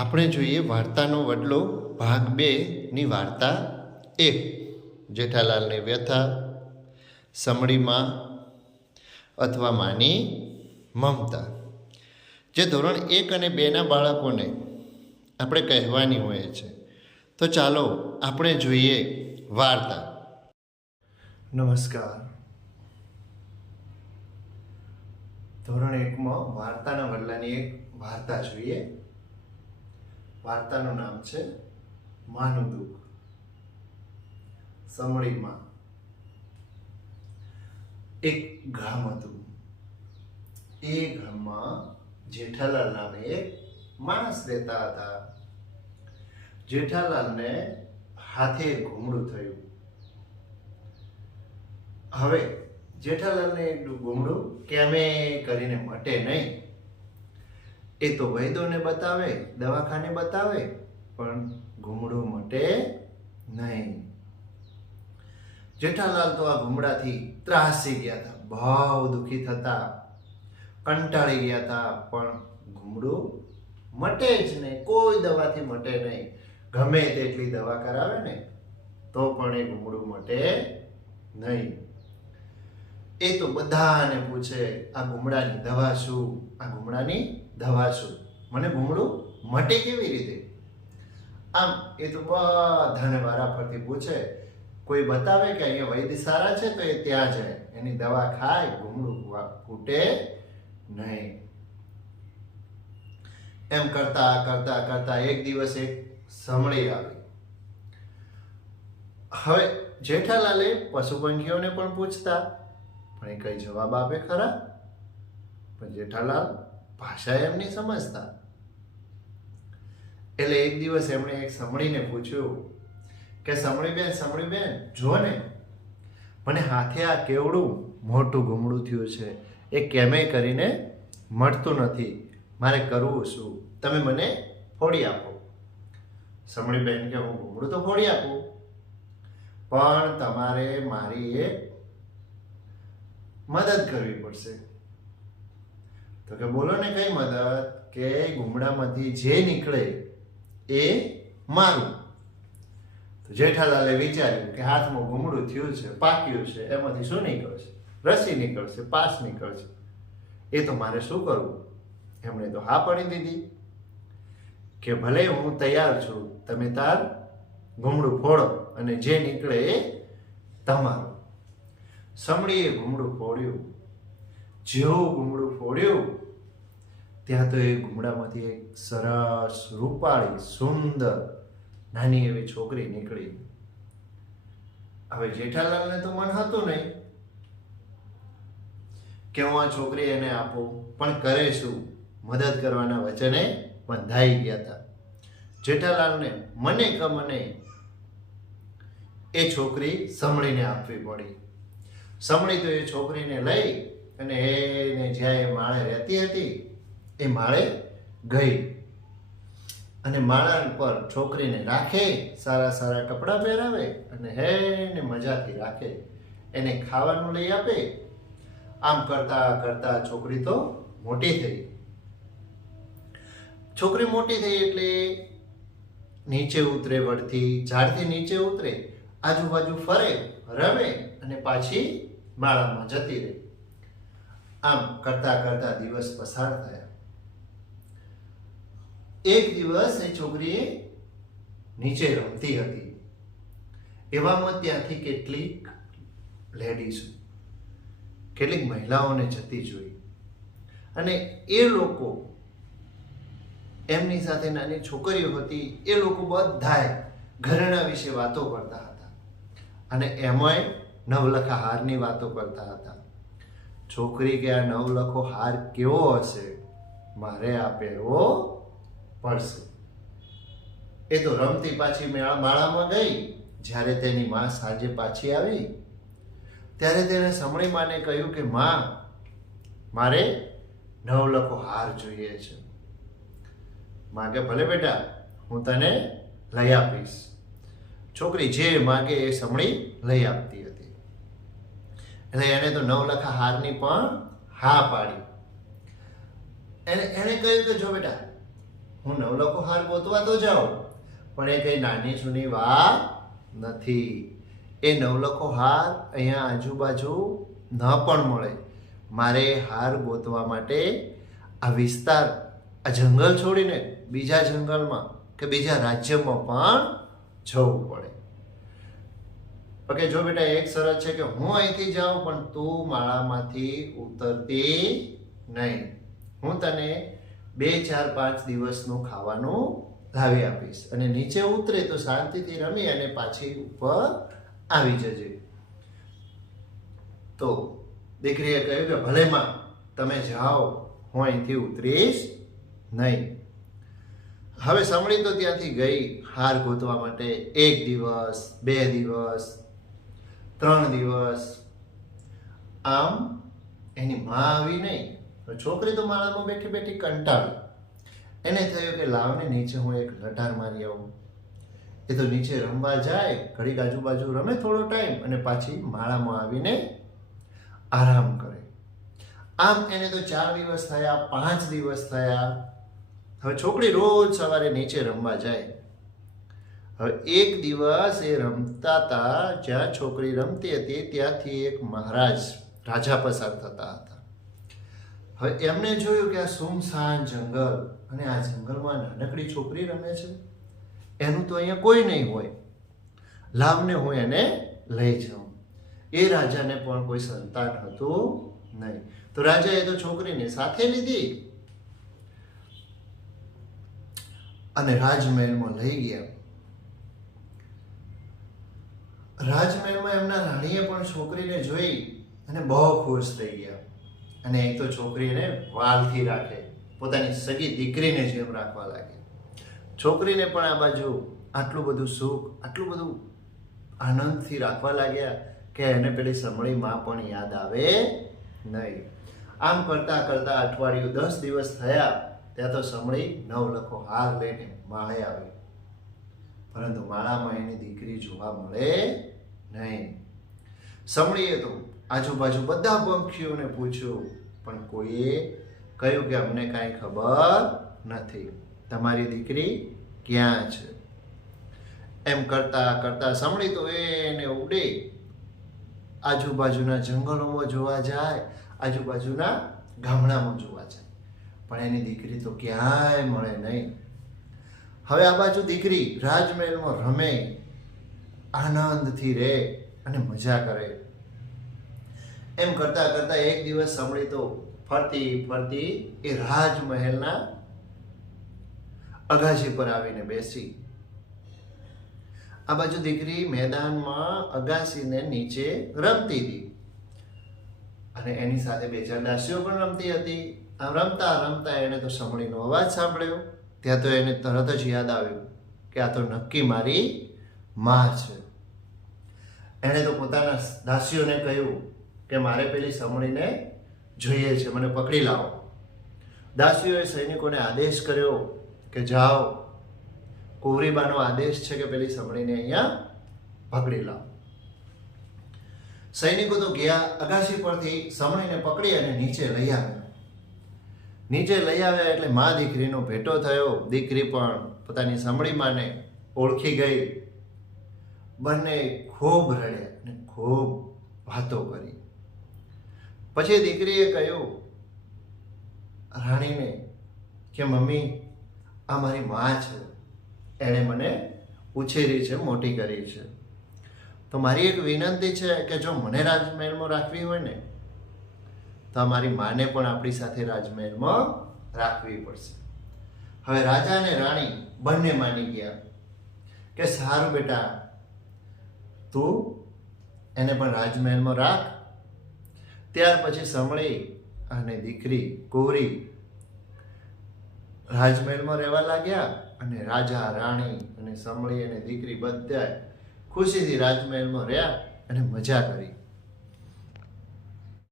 આપણે જોઈએ વાર્તાનો વડલો ભાગ બેની વાર્તા એક. જેઠાલાલની વ્યથા સમળીમાં અથવા માની મમતા. જે ધોરણ એક અને બેના બાળકોને આપણે કહેવાની હોય છે. તો ચાલો આપણે જોઈએ વાર્તા. નમસ્કાર. ધોરણ એકમાં વાર્તાના વડલાની એક વાર્તા જોઈએ. વાર્તાનું નામ છે માનું દુઃખ. સમણીમાં એક ગામ હતું. એ ગામમાં જેઠાલાલ નામે એક માણસ રહેતા હતા. જેઠાલાલને હાથે ઘૂમડું થયું. હવે જેઠાલાલને એટલું ઘૂમડું કેમે કરીને મટે નહીં. એ તો વૈદોને બતાવે, દવાખાને બતાવે, પણ ઘૂમડું મટે નહીં. જેઠાલાલ તો આ ઘૂમડાથી ત્રાસી ગયા હતા, ભાવ દુઃખી થતા, કંટાળી ગયા હતા, પણ ઘૂમડું મટે જ નહીં, કોઈ દવાથી મટે નહીં. ગમે તેટલી દવા કરાવે ને, તો પણ એ ઘૂમડું મટે નહીં. એ તો બધાને પૂછે, આ ઘૂમડાની દવા શું? આ ઘૂમડાની દવા છું. મને ઘૂમડું મટે કેવી રીતે? આમ, એ તો બધાને વારા ફરતી પૂછે. કોઈ બતાવે કે અહીંયા વૈદ્ય સારા છે તો એ ત્યાં જાય. એની દવા ખાય ઘૂમડું ફૂટે નહીં. એમ કરતા કરતા કરતા એક દિવસ એક સમળી આવી. હવે જેઠાલાલે પશુ પંખીઓને પણ પૂછતા, પણ એ કઈ જવાબ આપે ખરા? પણ જેઠાલાલ ભાષા એમ નહીં સમજતા. એટલે એક દિવસ એમણે એક સમણીને પૂછ્યું કે સમણી બેન સમણી બેન, જો ને, મને હાથે આ કેવડું મોટું ગુમડું થયું છે. એ કેમે કરીને મળતું નથી. મારે કરવું શું? તમે મને ફોડી આપો. સમણી બેન કે, હું ગુમડું તો ફોડી આપું. પણ તમારે મારી એ મદદ કરવી પડશે. તો કે બોલો ને કઈ મદદ? કે ગુમડામાંથી જે નીકળે એ મારું. તો જેઠાલાલે વિચાર્યું કે હાથમાં ગુમડું થયું છે, પાક્યું છે, એમાંથી શું નીકળશે? રસી નીકળશે, પાસ નીકળશે. એ તો મારે શું કરવું? એમણે તો હા પડી દીધી. કે ભલે હું તૈયાર છું, તમે તાર ગુમડું ફોડો અને જે નીકળે એ તમારું. સમળીએ ઘૂમડું ફોડ્યું. જેવું ઘૂમડું ફોડ્યું ત્યાં તો એ ઘૂમડામાંથી એક સરસ રૂપાળી, સુંદર, નાની એવી છોકરી નીકળી. હવે જેઠાલાલને તો મન હતું નહીં કે હું આ છોકરી એને આપું, પણ કરે શું? મદદ કરવાના વચને બંધાઈ ગયા હતા. જેઠાલાલને મને કે મને એ છોકરી સંભળીને આપવી પડી. સમળી તો એ છોકરીને લઈ અને એને જ્યાં એ માળે રહેતી હતી એ માળે ગઈ. અને માળા પર છોકરીને રાખે, સારા સારા કપડાં પહેરાવે અને હે ને મજાથી રાખે. એને ખાવાનું લઈ આપે. આમ કરતા કરતા છોકરી તો મોટી થઈ. છોકરી મોટી થઈ એટલે નીચે ઉતરે વળથી, ઝાડથી નીચે ઉતરે, આજુબાજુ ફરે, રમે અને પાછી માળામાં જતી રહે. આમ કરતા કરતા દિવસ પસાર થયા. એક દિવસ એ છોકરી નીચે રમતી હતી. એવામાં ત્યાંથી કેટલીક લેડીઝ કેટલીક મહિલાઓને જતી જોઈ. અને એ લોકો એમની સાથે નાની છોકરીઓ હતી, એ લોકો બધાએ ઘરેણા વિશે વાતો કરતા હતા. અને એમાંય નવલખા હારની વાતો કરતા હતા. છોકરી કે આ નવલખો હાર કેવો હશે? મારે આ પહેરવો પડશે. એ તો રમતી પાછી મેળા માળામાં ગઈ, જ્યારે તેની માં સાંજે પાછી આવી, ત્યારે તેણે સમણી માને કહ્યું કે, માં, મારે નવલખો હાર જોઈએ છે. માગે, ભલે બેટા, હું તને લઈ આપીશ. છોકરી જે માગે એ સમણી લઈ આપતી હતી. એટલે એણે તો નવલખા હારની પણ હા પાડી. એને એણે કહ્યું કે, જો બેટા હું નવલખો હાર ગોતવા તો જાઉં, પણ એ કઈ નાની સૂની વાત નથી. એ નવલખો હાર અહીંયા આજુબાજુ ન પણ મળે. મારે હાર ગોતવા માટે આ વિસ્તાર, આ જંગલ છોડીને બીજા જંગલમાં કે બીજા રાજ્યમાં પણ જવું પડે. ઓકે, જો બેટા એક શરત છે કે હું અહીંથી જાઉં, પણ તું માળામાંથી ઉતરતી નહીં. હું તને બે, ચાર, પાંચ દિવસનું ખાવાનું લાવી આપીશ. અને નીચે ઉતરે તો શાંતિથી રમી અને પાછી ઉપર આવી જજે. તો દીકરીએ કહ્યું કે ભલે માં, તમે જાઓ, હું અહીંથી ઉતરીશ નહીં. હવે સાંભળી તો ત્યાંથી ગઈ, હાર ગોતવા માટે એક દિવસ, બે દિવસ, ત્રણ દિવસ. આમ એની માં આવી નહીં. છોકરી તો માળામાં બેઠી બેઠી કંટાળી. એને થયું કે લાવને નીચે હું એક લટાર મારી આવું. એ તો નીચે રમવા જાય, ઘડીક આજુબાજુ રમે થોડો ટાઈમ અને પાછી માળામાં આવીને આરામ કરે. આમ એને તો ચાર દિવસ થયા, પાંચ દિવસ થયા. હવે છોકરી રોજ સવારે નીચે રમવા જાય. હવે એક દિવસ એ રમતા હતા જ્યાં છોકરી રમતી હતી ત્યાંથી એક મહારાજ રાજા પસાર થતા હતા. હવે એમને જોયું કે આ સુમસાન જંગલ અને આ જંગલમાં નાનકડી છોકરી રમે છે. એનું તો અહીંયા કોઈ નહીં હોય. લાવને હું એને લઈ જાઉં. એ રાજાને પણ કોઈ સંતાન હતું નહીં. તો રાજાએ તો છોકરીને સાથે લીધી. અને રાજમહેલમાં લઈ ગયા. રાજમહેલમાં એમના રાણીએ પણ છોકરીને જોઈ અને બહુ ખુશ થઈ ગયા. અને એ તો છોકરીને વાલથી રાખે. પોતાની સગી દીકરીને જેમ રાખવા લાગે. છોકરીને પણ આ બાજુ આટલું બધું સુખ, આટલું બધું આનંદથી રાખવા લાગ્યા કે એને પેલી સમળી માં પણ યાદ આવે નહીં. આમ કરતાં કરતાં અઠવાડિયું દસ દિવસ થયા, ત્યાં તો સમળી નવ લખો હાર લઈને માળે આવી. પરંતુ માળામાં એની દીકરી જોવા મળે નહીં. સમળીએ તો આજુબાજુ બધા પંખીઓને પૂછ્યું, પણ કોઈએ કહ્યું કે અમને કાંઈ ખબર નથી. તમારી દીકરી ક્યાં છે? એમ કરતા કરતા સાંભળી તો એને ઉડે. આજુબાજુના જંગલોમાં જોવા જાય, આજુબાજુના ગામડામાં જોવા જાય. પણ એની દીકરી તો ક્યાંય મળે નહીં. હવે આ બાજુ દીકરી રાજમહેલમાં રમે, આનંદથી રહે અને મજા કરે. એમ કરતા કરતા એક દિવસ સાંભળી તો ફરતી ફરતી એ રાજમહેલના અગાશી પર આવીને બેસી. આ બાજુ દીકરી મેદાનમાં અગાસીને નીચે રમતી હતી. અને એની સાથે બે ચાર દાસીઓ પણ રમતી હતી. આમ રમતા રમતા એને તો સમણીનો અવાજ સાંભળ્યો. ત્યાં તો એને તરત જ યાદ આવ્યું કે આ તો નક્કી મારી માં છે. એણે તો પોતાના દાસીઓને કહ્યું કે મારે પેલી સમણીને જોઈએ છે, મને પકડી લાવો. દાસીઓએ સૈનિકોને આદેશ કર્યો કે જાઓ. કુવરીબાનો આદેશ છે કે પેલી સમણીને અહીંયા પકડી લાવો. સૈનિકો તો ગયા અગાસી પરથી સમણીને પકડી અને નીચે લઈ આવ્યા. નીચે લઈ આવ્યા એટલે મા દીકરીનો ભેટો થયો. દીકરી પણ પોતાની સમળી માને ઓળખી ગઈ. બંને ખૂબ રડ્યા અને ખૂબ વાતો કરી. પછી દીકરીએ કહ્યું, રાણીને કે મમ્મી, આ મારી મા છે. એણે મને ઉછેરી છે, મોટી કરી છે. તો મારી એક વિનંતી છે કે જો મને રાજમહેલમાં રાખવી હોય ને, તો મારી માને પણ આપણી સાથે રાજમહેલમાં રાખવી પડશે. હવે રાજા અને રાણી બંને માની ગયા કે સારું બેટા, તું એને પણ રાજમહેલમાં રાખ ત્યાર પછી સમળી અને દીકરી કોરી રાજમહેલમાં રહેવા લાગ્યા અને રાજા, રાણી અને સમળી અને દીકરી બધા ખુશીથી રાજમહેલમાં રહ્યા અને મજા કરી.